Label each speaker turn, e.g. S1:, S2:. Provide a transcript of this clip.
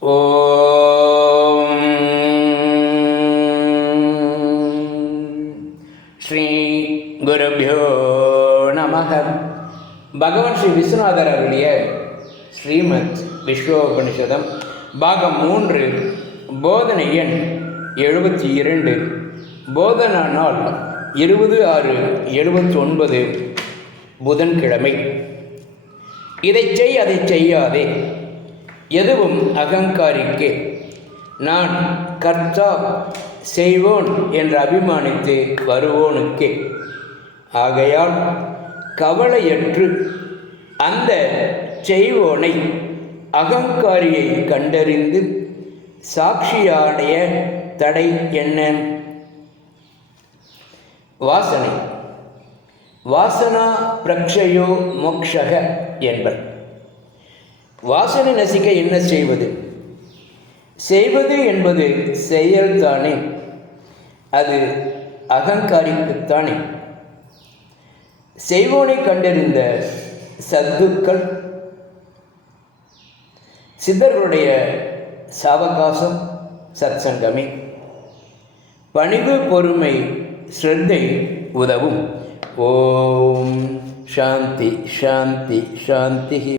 S1: ஓம். ஸ்ரீ குருபியோ நம பகவான் ஸ்ரீ விஸ்வநாதர் அருளிய ஸ்ரீமத் விஸ்வோபனிஷதம் பாகம் மூன்று போதனை எண் எழுபத்தி இரண்டு. போதனா நாள் இருபது ஆறு எழுபத்தி ஒன்பது புதன்கிழமை. இதை செய் அதை செய்யாதே. எதுவும் அகங்காரிக்கு. நான் கர்த்தா செய்வோன் என்று அபிமானித்து வருவோனுக்கே. ஆகையால் கவலையற்று அந்த செய்வோனை அகங்காரியை கண்டறிந்து சாட்சியாடைய தடை என்ன? வாசனை. வாசனா பிரக்ஷயோ மோக்ஷக என்பர். வாசனை நசிக்க என்ன செய்வது? செய்வது என்பது செயல்தானே. அது அகங்காரிக்குத்தானே. செய்வோனை கண்டறிந்த சத்துக்கள் சித்தர்களுடைய சாவகாசம் சத்சங்கமே. பணிவு பொறுமை ஸ்ரத்தை உதவும். ஓம். சாந்தி சாந்தி சாந்தி